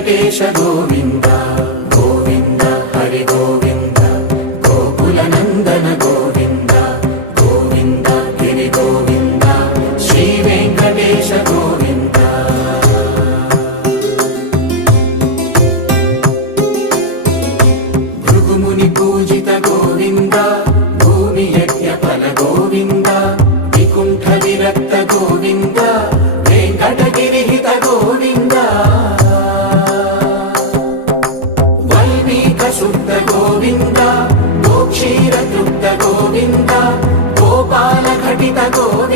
వెంకటేశ గోవింద గోవింద హరి గోవింద గోకుల నందన గోవింద గోవింద గిరి గోవింద శ్రీ వెంకటేశ గోవింద భృగుముని పూజిత గోవింద భూమి యజ్ఞ ఫల గోవింద వికుంఠ విరక్త గోవింద వెంకటగిరిహిత గోవింద వల్మీక శుద్ధ గోవింద గోక్షీర తృప్త గోవింద గోపాల ఘటిత గోవింద